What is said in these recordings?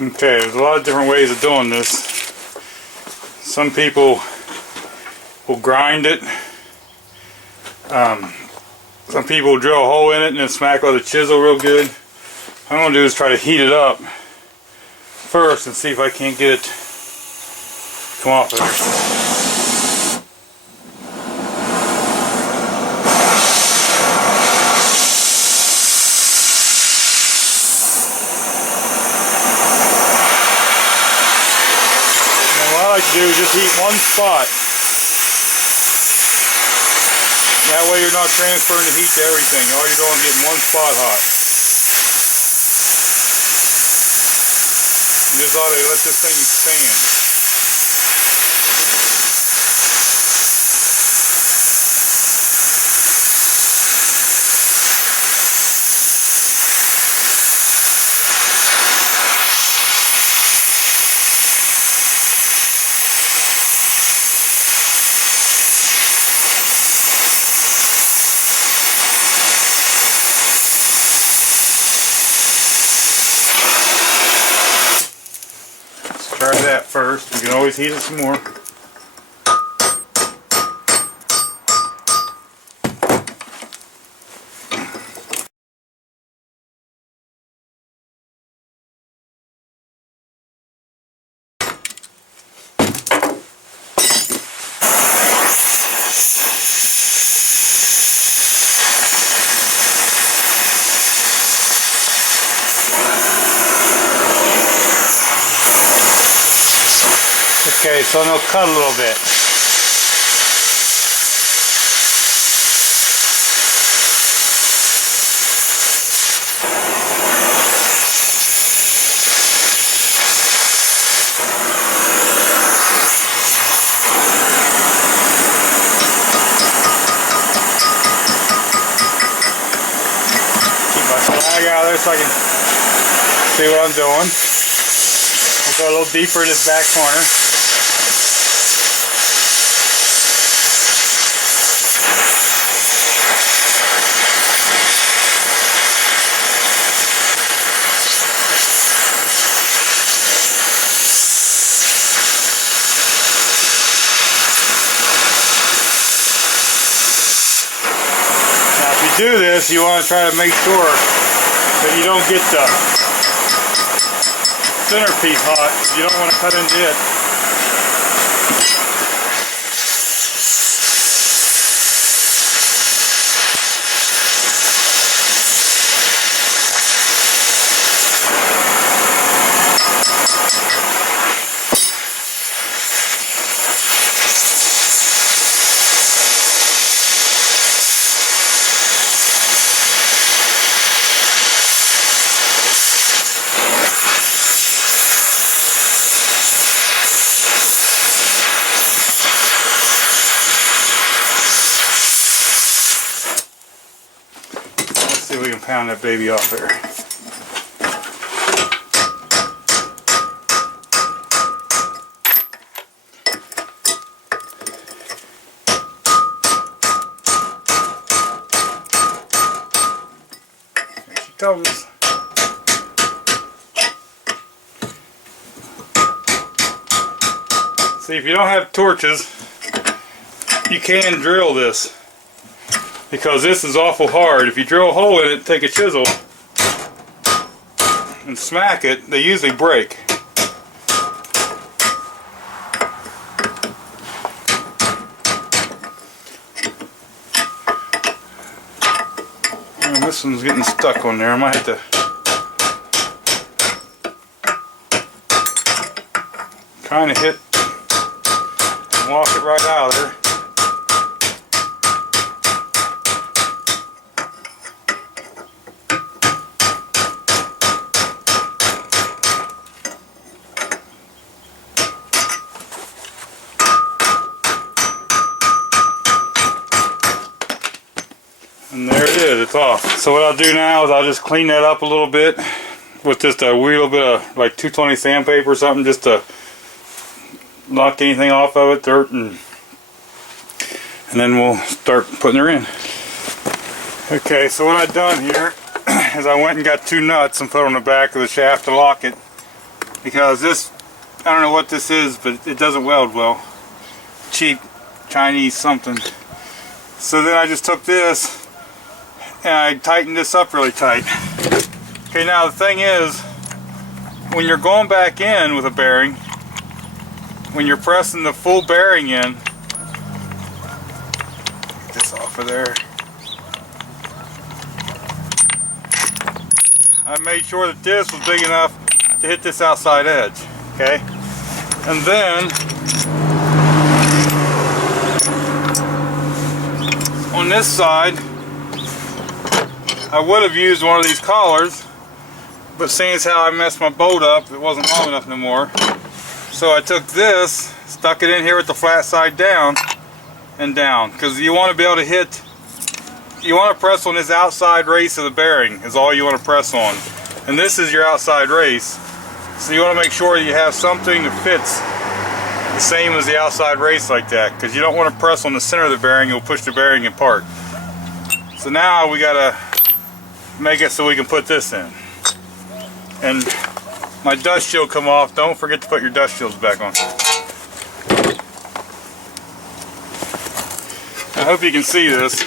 Okay, there's a lot of different ways of doing this. Some people will grind it. Some people will drill a hole in it and then smack with a chisel real good. What I'm going to do is try to heat it up first and see if I can't get it to come off of there. To do is just heat one spot. That way you're not transferring the heat to everything. All you're doing is getting one spot hot. And just ought to let this thing expand. Try that first. You can always heat it some more. Okay, so it'll cut a little bit. Keep my flag out of there so I can see what I'm doing. We'll go a little deeper in this back corner. Do this, you want to try to make sure that you don't get the centerpiece hot. You don't want to cut into it. See if we can pound that baby off there. There she comes. See, if you don't have torches, you can drill this. Because this is awful hard. If you drill a hole in it, take a chisel and smack it, they usually break. And this one's getting stuck on there. I might have to kind of hit and walk it right out of there. And there it is, it's off. So what I'll do now is I'll just clean that up a little bit with just a wee little bit of like 220 sandpaper or something, just to knock anything off of it, dirt, and then we'll start putting her in. Okay, so what I've done here is I went and got two nuts and put on the back of the shaft to lock it. because this, I don't know what this is, but it doesn't weld well. Cheap Chinese something. So then I just took this and I tightened this up really tight. Okay, now the thing is, when you're going back in with a bearing, when you're pressing the full bearing in, get this off of there. I made sure that this was big enough to hit this outside edge, okay? And then on this side, I would have used one of these collars, but seeing as how I messed my bolt up, it wasn't long enough no more. So I took this, stuck it in here with the flat side down and down, because you want to be able to hit, you want to press on this outside race of the bearing is all you want to press on. And this is your outside race. So you want to make sure you have something that fits the same as the outside race like that, because you don't want to press on the center of the bearing, you'll push the bearing apart. So now we got to make it so we can put this in. And my dust shield come off. Don't forget to put your dust shields back on. I hope you can see this.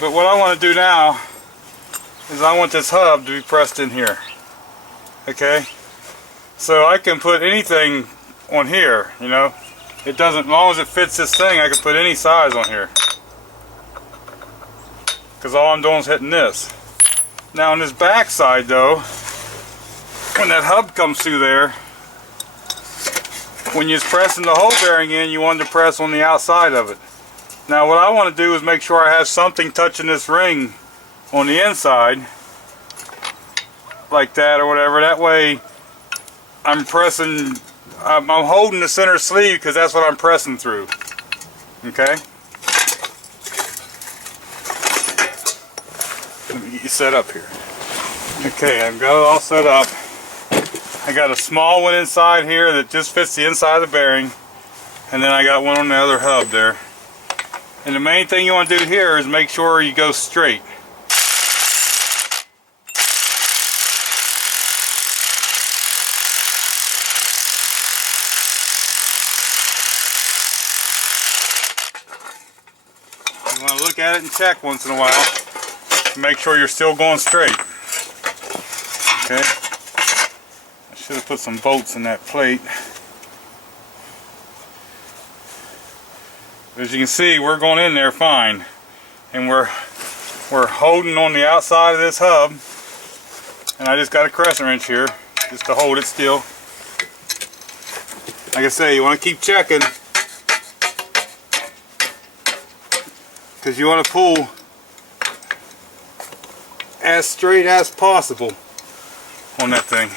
But what I want to do now is I want this hub to be pressed in here. Okay? So I can put anything on here, you know. It doesn't, as long as it fits this thing, I can put any size on here. Because all I'm doing is hitting this. Now on this back side though, when that hub comes through there, when you're pressing the whole bearing in, you want to press on the outside of it. Now what I want to do is make sure I have something touching this ring on the inside, like that or whatever. That way I'm pressing, I'm holding the center sleeve because that's what I'm pressing through. Okay? Let me get you set up here. Okay, I've got it all set up. I got a small one inside here that just fits the inside of the bearing, and then I got one on the other hub there. And the main thing you want to do here is make sure you go straight. You want to look at it and check once in a while to make sure you're still going straight. Okay? I should have put some bolts in that plate. As you can see, we're going in there fine, and we're holding on the outside of this hub, and I just got a crescent wrench here just to hold it still. Like I say, you want to keep checking because you want to pull as straight as possible on that thing.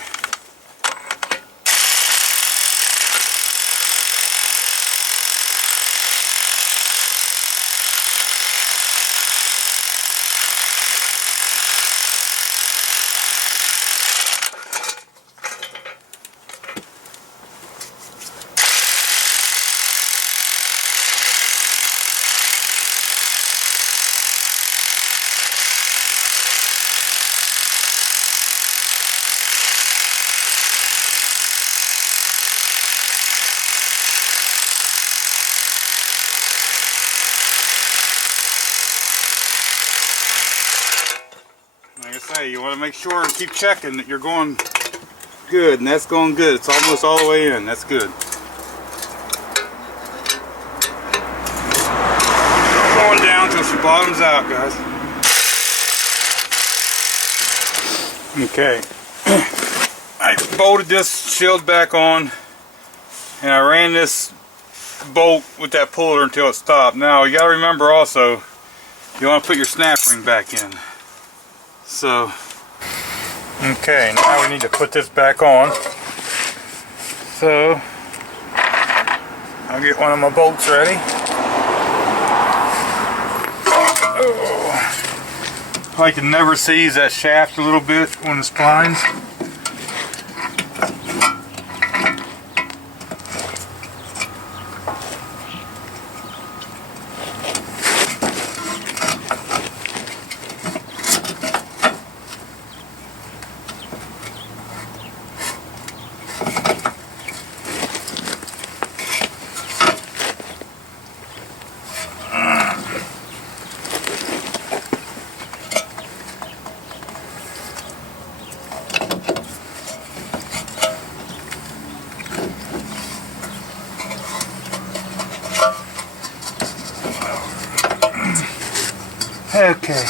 Like I say, you want to make sure and keep checking that you're going good, and that's going good. It's almost all the way in. That's good. Going down till she bottoms out, guys. Okay. I bolted this shield back on, and I ran this bolt with that puller until it stopped. Now you got to remember also, you want to put your snap ring back in. So, okay, now we need to put this back on. So, I'll get one of my bolts ready. Oh. I can never seize that shaft a little bit on the splines. Okay.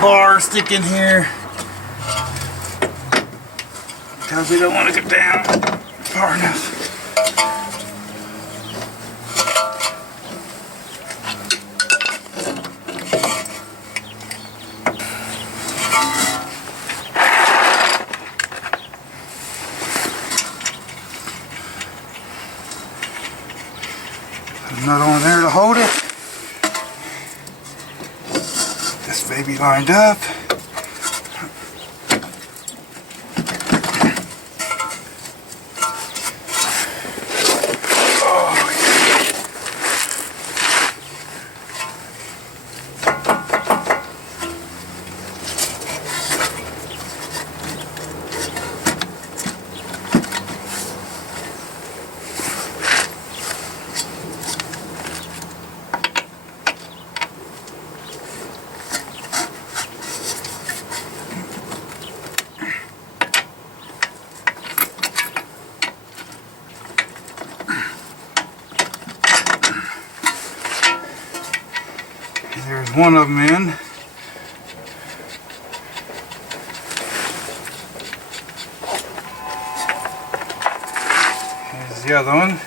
Bar stick in here because we don't want to get down far enough. There's another one there to hold it. This baby lined up. There's one of them in. Here's the other one.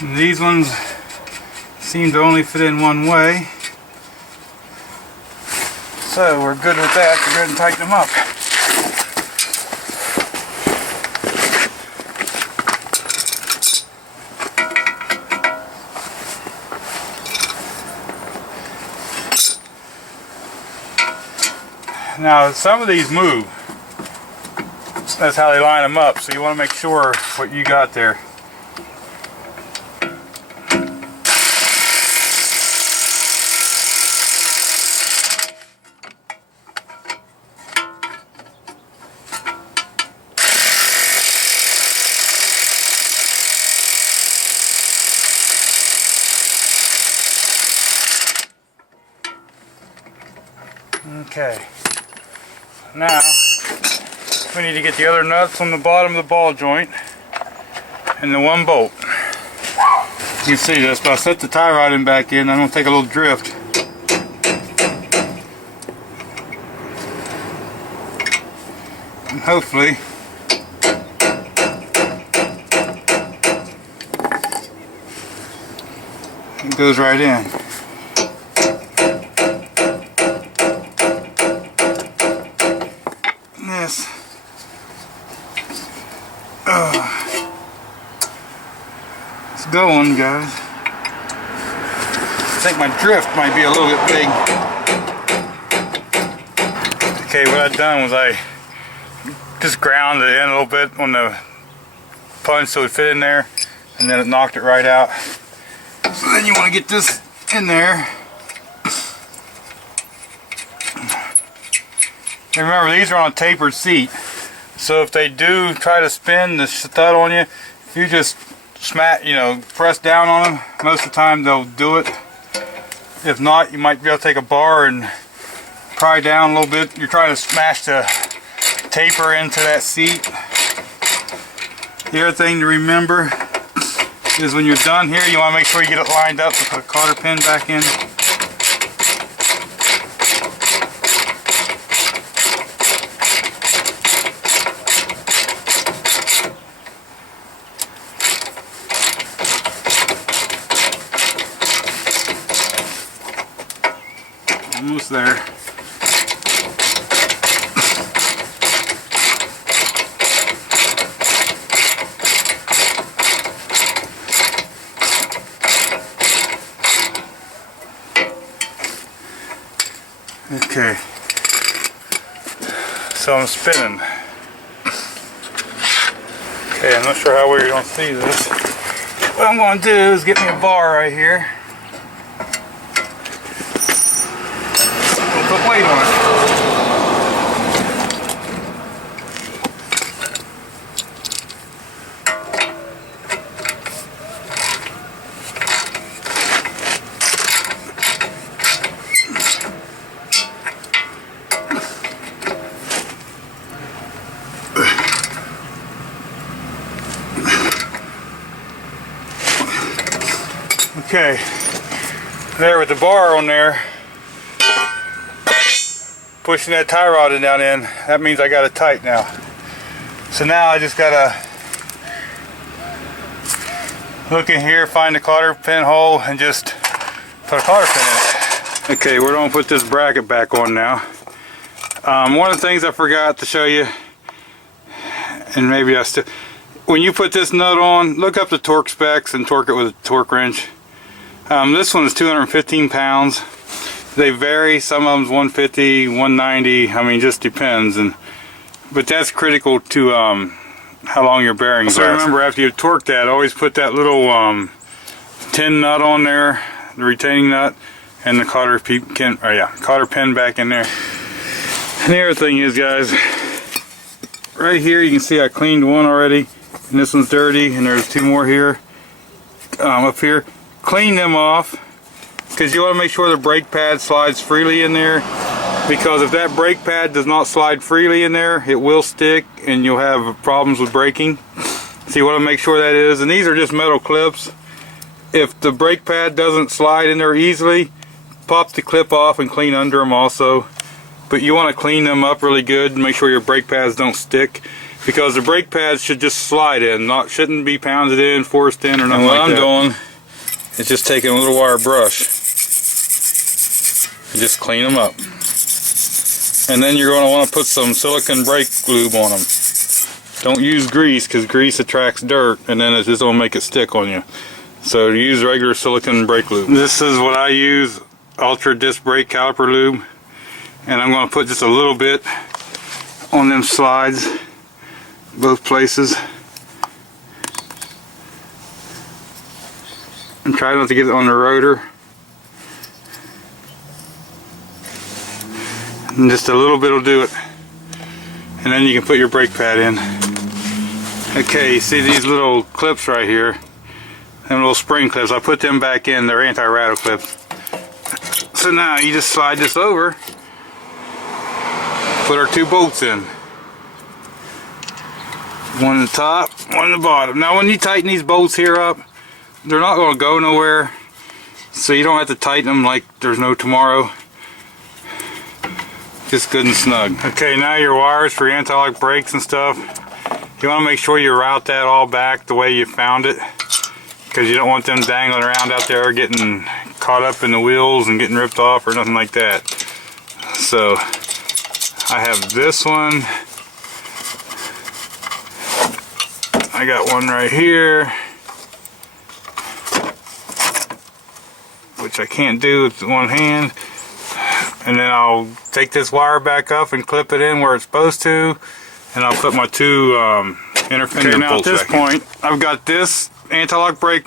And these ones seem to only fit in one way. So we're good with that. Go ahead and tighten them up. Now some of these move. That's how they line them up. So you want to make sure what you got there. Okay, now we need to get the other nuts on the bottom of the ball joint and the one bolt. You can see this, but I set the tie rod in back in. I'm going to take a little drift. And hopefully it goes right in. It's going, guys. I think my drift might be a little bit big. Okay, what I've done was I just ground it in a little bit on the punch so it fit in there, and then it knocked it right out. So then you want to get this in there. And remember, these are on a tapered seat. So if they do try to spin the stud on you, if you just press down on them, most of the time they'll do it. If not, you might be able to take a bar and pry down a little bit. You're trying to smash the taper into that seat. The other thing to remember is when you're done here, you want to make sure you get it lined up to put a cotter pin back in. Almost there. Okay, so I'm spinning. Okay, I'm not sure how well you're going to see this. What I'm going to do is get me a bar right here. Put weight on it. Okay, there with the bar on there, pushing that tie rod in down in, that means I got it tight now. So now I just gotta look in here, find the cotter pin hole, and just put a cotter pin in it. Okay, we're gonna put this bracket back on now. One of the things I forgot to show you, and maybe I still, when you put this nut on, look up the torque specs and torque it with a torque wrench. This one is 215 pounds. They vary, some of them's 150, 190, I mean, just depends. But that's critical to how long your bearings are. So remember, after you torque that, always put that little tin nut on there, the retaining nut, and the cotter pin back in there. And the other thing is, guys, right here you can see I cleaned one already, and this one's dirty, and there's two more here, up here. Clean them off, because you want to make sure the brake pad slides freely in there, because if that brake pad does not slide freely in there, it will stick and you'll have problems with braking. So you want to make sure that is, and these are just metal clips. If the brake pad doesn't slide in there easily, pop the clip off and clean under them also. But you want to clean them up really good and make sure your brake pads don't stick, because the brake pads should just slide in, shouldn't be pounded in, forced in, or nothing like that. What I'm doing is just taking a little wire brush and just clean them up. And then you're going to want to put some silicone brake lube on them. Don't use grease, because grease attracts dirt and then it's just going to make it stick on you. So use regular silicone brake lube. This is what I use, Ultra Disc Brake Caliper Lube. And I'm going to put just a little bit on them slides, both places. And try not to get it on the rotor. And just a little bit will do it. And then you can put your brake pad in. Okay, you see these little clips right here? Them little spring clips. I put them back in. They're anti-rattle clips. So now you just slide this over. Put our two bolts in. One on the top, one on the bottom. Now when you tighten these bolts here up, they're not going to go nowhere, so you don't have to tighten them like there's no tomorrow. Just good and snug. Okay, now your wires for your anti-lock brakes and stuff, you want to make sure you route that all back the way you found it, because you don't want them dangling around out there getting caught up in the wheels and getting ripped off or nothing like that. So I have this one, I got one right here, which I can't do with one hand, and then I'll take this wire back up and clip it in where it's supposed to, and I'll put my two inner finger bolts back. At this point, I've got this anti-lock brake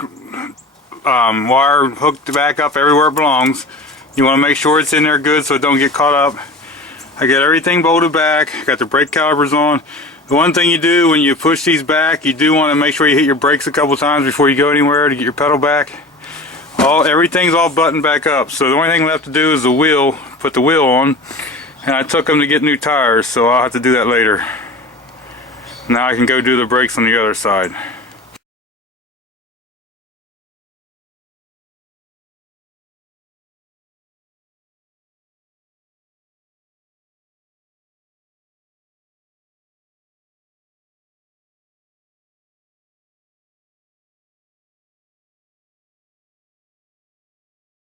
wire hooked back up everywhere it belongs. You want to make sure it's in there good so it don't get caught up. I got everything bolted back, got the brake calipers on. The one thing you do when you push these back, you do want to make sure you hit your brakes a couple times before you go anywhere to get your pedal back. Everything's all buttoned back up, so the only thing left to do is the wheel, put the wheel on, and I took them to get new tires, so I'll have to do that later. Now I can go do the brakes on the other side.